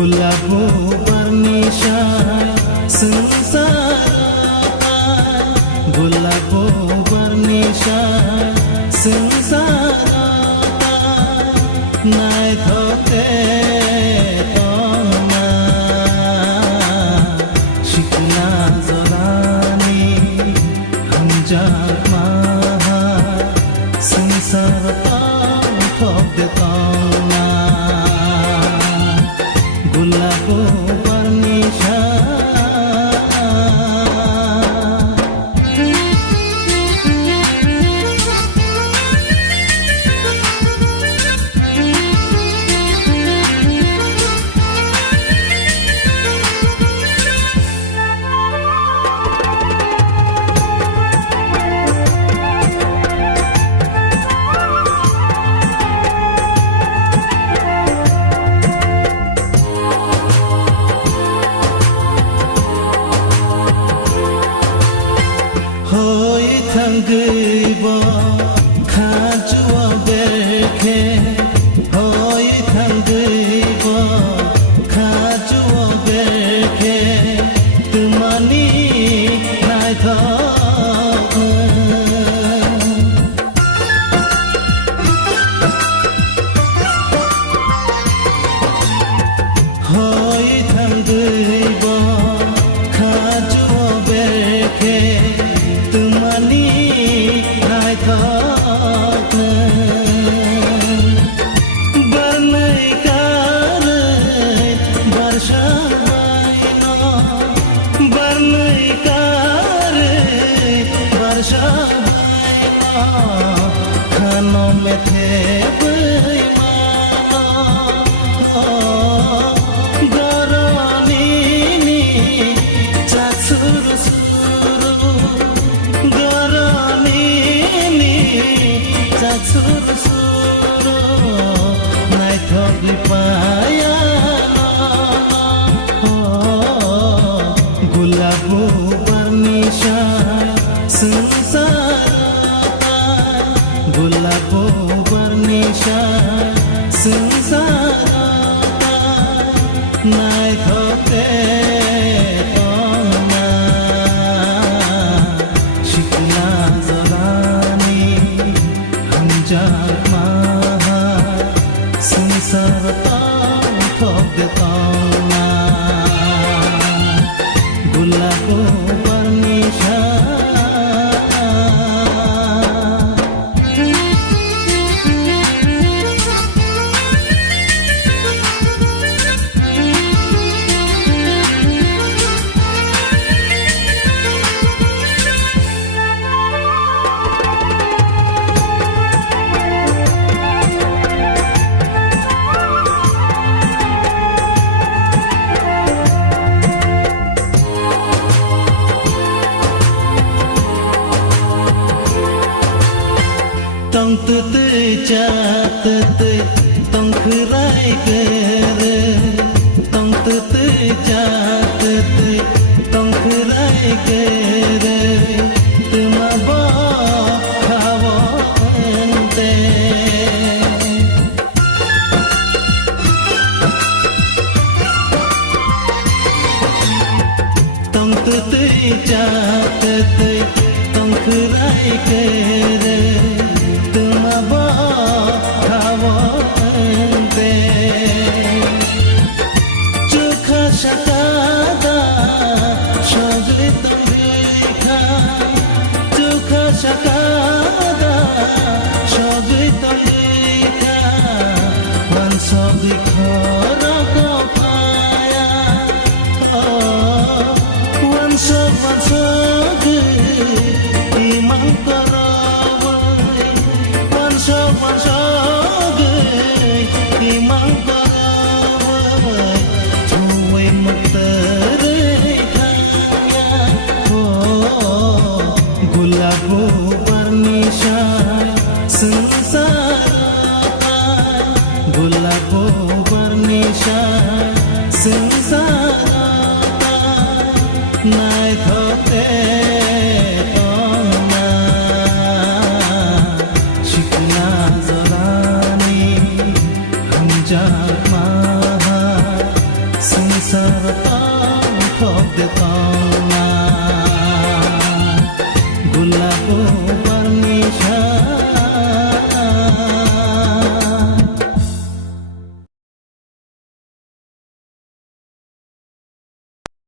Gulabu barnishan sengsara, gulabu barnishan sengsara, nai thote tona, shikna zolani hamjak maha sengsara thote tona. Gulabu barnishan Thangbo khajua berke hoy thangbo khajua berke tumani nai tho hoy thangbo khajua berke tumani nai thot barnai kare barsha maino barnai kare barsha maino khano me the gorani ni chatsuru Suru suru nai thogli paya gulabu barnishan sengsara, gulabu barnishan sengsara, nai thote tona, shikna zolani hamjak maha sengsara thote tona. Gulabu barnishan tong tu tu cha tu tu tong khurai kere tong tu tu cha tu tu tong khurai kere tuma bo khawo ente tong tu tu cha tu tu tong khurai kere tuma bo khawo ente chukha shakada shogri tamrikha chukha shakada shogri tamrikha wan shogri khora ko paya wan shogri imam karo imang karawai cuy meterai kaya gulabu barnishan sengsara, gulabu barnishan sengsara, nai thote tona, shikna zolani hamjak maha सरता खोदता